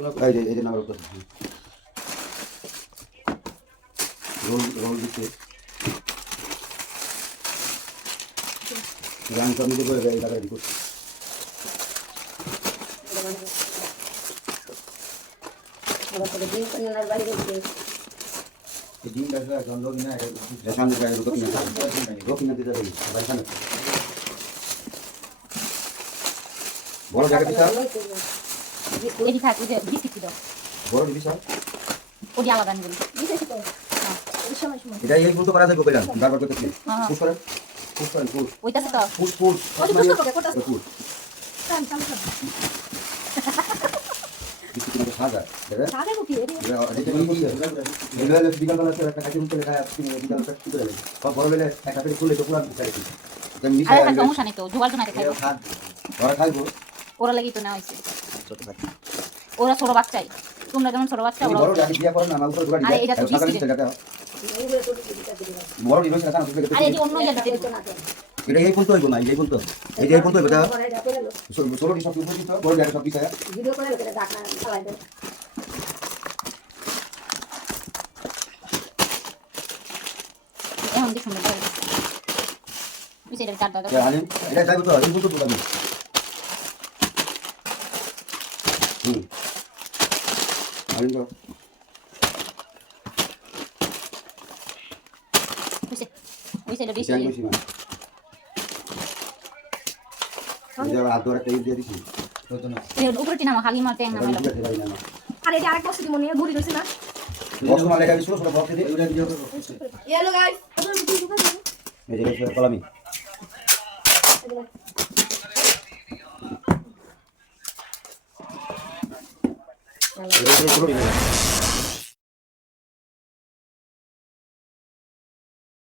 এই যে নাগর roll roll দিচ্ছে গান সব নিজে করে দেয় টাকা দিচ্ছে ডিম ব্যবসা গন্ধ কিনা সামনে গায়ে দক্ষিণা দিতে দেবে বাইখানে বড় জায়গা দিছা এটি থাক ওই যে বিস্কিট দাও বড় দিছা ওটি আলাদা নিবি এটা এই ফুল তো করা যাবে কইলাম বারবার করতেছি পুশ করেন পুশ ওইটাছে তো পুশ পুশ বিস্কুট মতো সাজা দেবে সাদা কি এর এটা এই বিকালবেলা একটা কাটি মুখে খায় বিকাল একটা শুরু হয়ে সব বড় বেলে একটা করে খুলে তো পুরো মিশাই দিই তুমি মিশাই আরে সমস্যা নেই তো জোগাড় জনাতে খাইবো ওরা খাইবো ওরা লাগি তো না হইছে ছোট থাকি ওরা ছোট বাচ্চাই তোমরা যেমন ছোট বাচ্চা ওরা বড় জানি দিয়া করে না আমার উপরে জোগাড় আরে এটা তো দিই বড় ডিভাইস রাখা আছে আরে এটি অন্য ইয়া দিতে না এটা এই ফুল তো হইব না এই ফুল তো এই যে ফুল তো এটা ছোট সব উপরে তো বড় জায়গা সব পিছায়া ভিডিও করে লোকেরা ডাকনা চালাই দেয় এখন কি সুন্দর লাগে বুঝছি এটা কাট দাও হালিম এটা যাইব তো এই ফুল তো বললাম হালিম তো বুঝছি বুঝছি এটা বেশি যাই বেশি না এটা আর দরে তেল দিয়ে দিছি তো না এর উপরে টিনা হালি মারতে না মারলো আরে এটা আরেক বস্তু মনে ঘুরি রইছে না বক্স মাল লেখা ছোট ছোট বক্স দিয়ে ওটা দিয়ে হ্যালো গাইস এই যে কলামি এটা ছোট ছোট